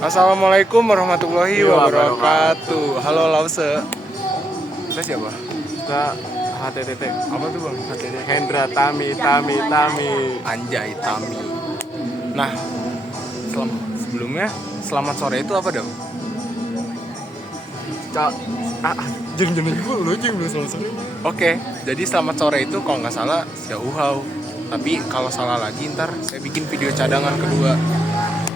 Assalamualaikum warahmatullahi wabarakatuh. Halo Lause. Kita siapa? Kita HTTT. Apa tuh bang? HTTT Hendra Tami. Anjay Tami. Nah, sebelumnya selamat sore itu apa dong? Jeng dulu selamat sore. Oke, jadi selamat sore itu kalau nggak salah Xiaohao. Tapi kalau salah lagi ntar saya bikin video cadangan kedua.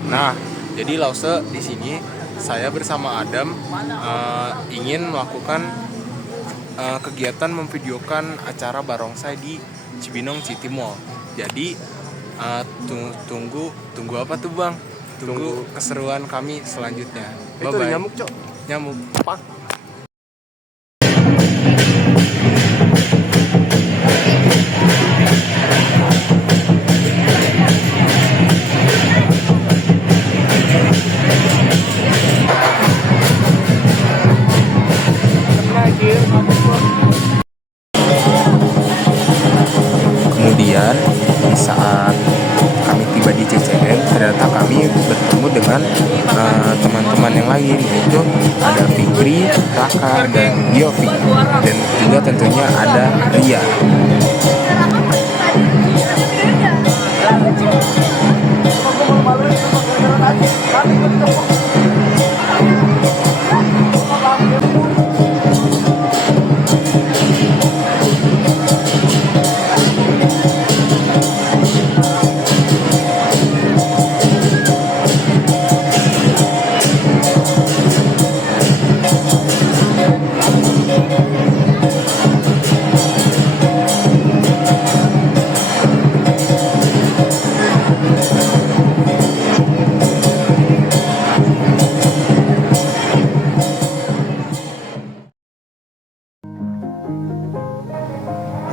Nah, jadi Lause di sini saya bersama Adam ingin melakukan kegiatan memvideokan acara barongsai di Cibinong City Mall. Jadi tunggu apa tuh bang? Tunggu keseruan kami selanjutnya. Bye Itu bye. nyamuk, Cok. Nyamuk. Pak. Kemudian di saat kami tiba di CCM, ternyata kami bertemu dengan teman-teman yang lain, yaitu ada Fikri, Raka, dan Yofi, dan juga tentunya ada Ria.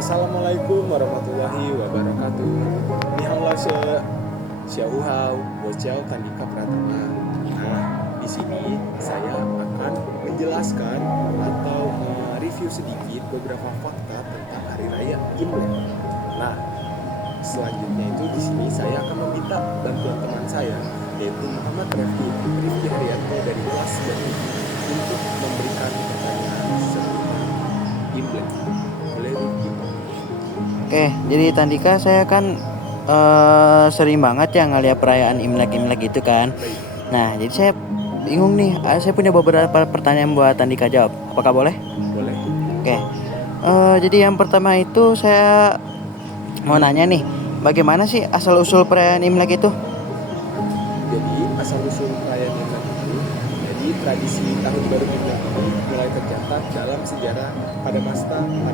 Assalamualaikum warahmatullahi wabarakatuh. Nihao Xiaohao, Bociao Tandika Pratama. Nah, di sini saya akan menjelaskan atau review sedikit beberapa fakta tentang Hari Raya Imlek. Nah, selanjutnya itu di sini saya akan meminta bantuan teman saya, yaitu Muhammad Rifki Haryanto dari kelas 10 untuk memberikan pertanyaan seputar Imlek. Boleh Rifki? Oke, jadi Tandika saya kan sering banget ya ngeliat perayaan Imlek gitu kan. Nah, jadi saya bingung nih. Saya punya beberapa pertanyaan buat Tandika jawab. Apakah boleh? Boleh. Oke. Jadi yang pertama itu saya mau nanya nih, bagaimana sih asal usul perayaan Imlek itu? Jadi asal-usul perayaan Imlek itu, jadi tradisi tahun baru Imlek ini mulai tercatat dalam sejarah pada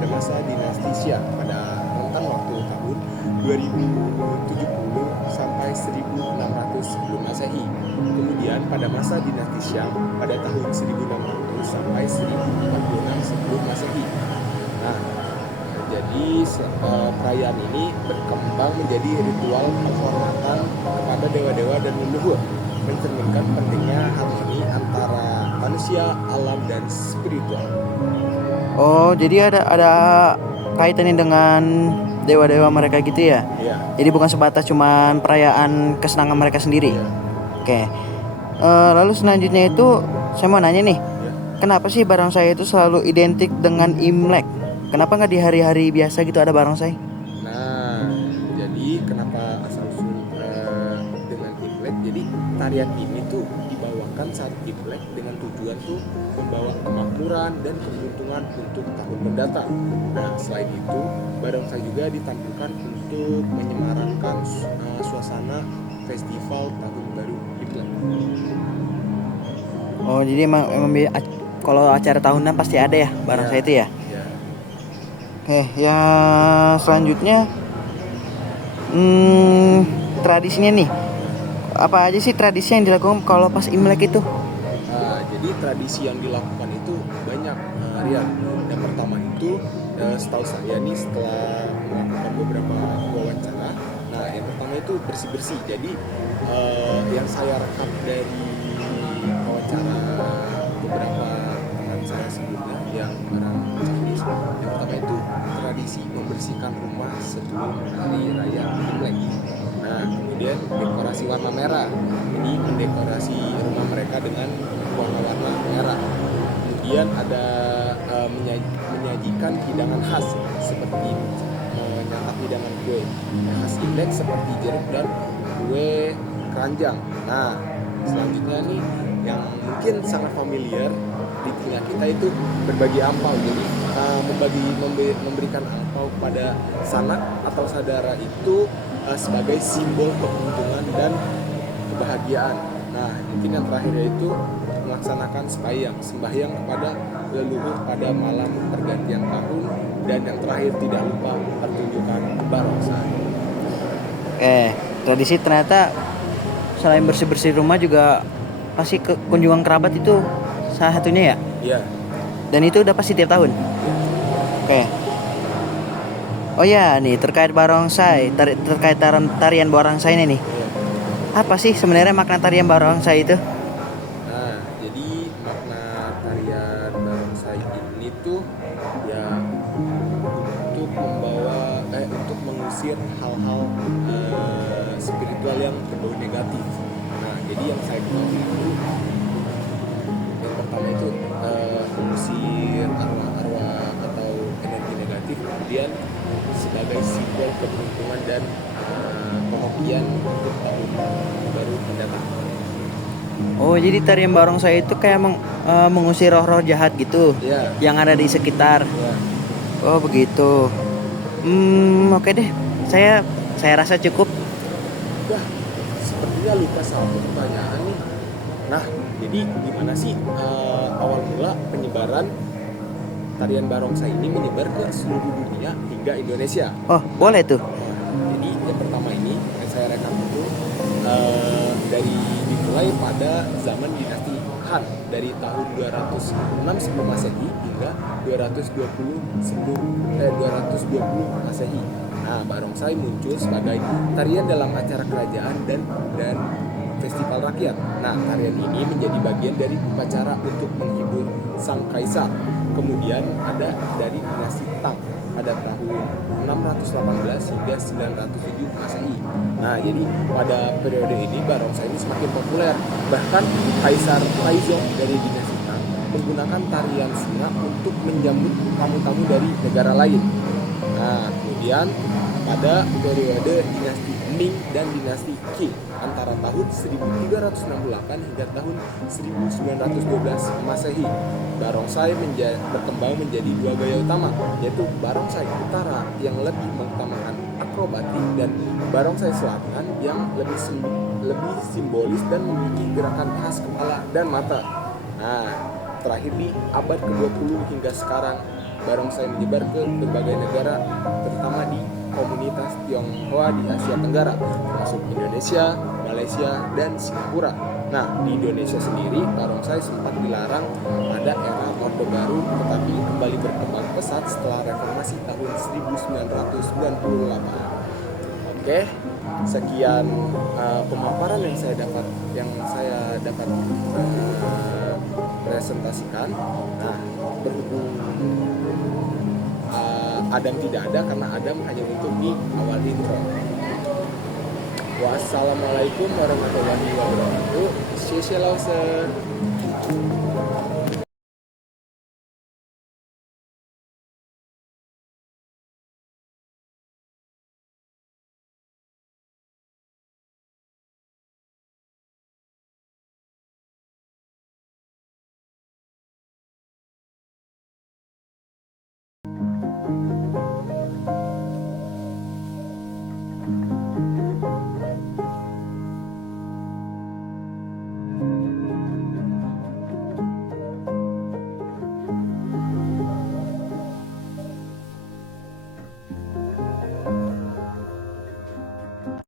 masa dinasti Xia pada rentang waktu tahun 2070 sampai 1600 sebelum Masehi. Kemudian pada masa dinasti Shang pada tahun 1600 sampai 1046 sebelum Masehi. Nah, jadi perayaan ini berkembang menjadi ritual penghormatan kepada dewa-dewa dan leluhur, mencerminkan pentingnya harmoni antara manusia, alam, dan spiritual. Oh, jadi ada kaitannya dengan dewa-dewa mereka gitu ya? Iya. Jadi bukan sebatas cuman perayaan kesenangan mereka sendiri. Iya. Oke. Lalu selanjutnya itu saya mau nanya nih, Iya. kenapa sih barongsai itu selalu identik dengan Imlek? Kenapa nggak di hari-hari biasa gitu ada barongsai? Nah, jadi kenapa asal-usul dengan Imlek? Jadi tarian ini tuh dibawakan saat Imlek dengan tujuan tuh membawa kemakmuran dan keberuntungan untuk tahun mendatang. Nah, selain itu, barongsai juga ditampilkan untuk menyemarakkan suasana festival tahun baru Imlek. Oh, jadi emang kalau acara tahunan pasti ada ya barongsai itu ya? Ya. Oke, yang selanjutnya tradisinya nih. Apa aja sih tradisi yang dilakukan kalau pas Imlek itu? Jadi tradisi yang dilakukan itu banyak, Rian. Yang pertama itu setahu saya nih setelah melakukan beberapa wawancara, nah yang pertama itu bersih-bersih. Jadi yang saya rekap dari wawancara beberapa teman saya sebelumnya yang orang Chinese, yang pertama itu tradisi membersihkan rumah sebelum hari raya Imlek. Nah, kemudian dekorasi warna merah, jadi mendekorasi rumah dengan warna-warna merah. Kemudian ada menyajikan hidangan khas seperti menyantap hidangan kue khas Imlek seperti jeruk dan kue keranjang. Nah, selanjutnya nih yang mungkin sangat familiar di telinga kita itu berbagi angpau. Jadi memberikan angpau pada sanak atau saudara itu sebagai simbol keberuntungan dan kebahagiaan. Nah, mungkin yang terakhir yaitu melaksanakan sembahyang kepada leluhur pada malam pergantian tahun, dan yang terakhir tidak lupa pertunjukan barongsai. Tradisi ternyata selain bersih-bersih rumah juga pasti kunjungan kerabat itu salah satunya ya? Iya. Dan itu udah pasti tiap tahun? Oke. Oh ya, nih terkait barongsai, terkait tarian barongsai ini nih. Iya. Apa sih sebenarnya makna tarian barongsai itu? Nah, jadi makna tarian barongsai ini tuh ya untuk mengusir hal-hal spiritual yang berbau negatif. Nah, jadi yang saya ketahui itu yang pertama itu mengusir arwah-arwah atau energi negatif, kemudian sebagai simbol keberuntungan dan penghobian untuk tahun baru mendatang. Oh, jadi tarian barongsai itu kayak mengusir roh-roh jahat gitu, Ya. yang ada di sekitar. Ya. Oh begitu. Oke deh. Saya rasa cukup. Wah, sepertinya lupa satu pertanyaan nih. Nah, jadi gimana sih awal mula penyebaran tarian barongsai ini menyebar ke seluruh dunia hingga Indonesia? Oh, boleh tuh. Jadi yang pertama ini yang saya rekam itu dimulai pada zaman dinasti Han dari tahun 206 sebelum Masehi hingga 220 Masehi. Nah, barongsai muncul sebagai tarian dalam acara kerajaan dan festival rakyat. Nah, tarian ini menjadi bagian dari upacara untuk menghibur sang kaisar. Kemudian ada dari dinasti Tang pada tahun 618 hingga 907 Masehi. Nah, jadi pada periode ini barongsai ini semakin populer. Bahkan Kaisar Taizong dari dinasti Tang menggunakan tarian singa untuk menjamu tamu-tamu dari negara lain. Nah, kemudian pada periode dinasti Ming dan dinasti Qing antara tahun 1368 hingga tahun 1912 Masehi, barongsai berkembang menjadi dua gaya utama, yaitu barongsai utara yang lebih mengutamakan akrobatik dan barongsai selatan yang lebih simbolis dan memiliki gerakan khas kepala dan mata. Nah, terakhir di abad ke-20 hingga sekarang, barongsai menyebar ke berbagai negara, terutama di komunitas Tionghoa di Asia Tenggara, termasuk Indonesia, Malaysia, dan Singapura. Nah, di Indonesia sendiri, barongsai sempat dilarang pada era Orde Baru, tetapi kembali berkembang pesat setelah reformasi tahun 1998. Oke, sekian pemaparan yang saya dapat presentasikan. Nah, berhubung Adam tidak ada karena Adam hanya untuk di awal intro. Wassalamualaikum warahmatullahi wabarakatuh. Xie xie lao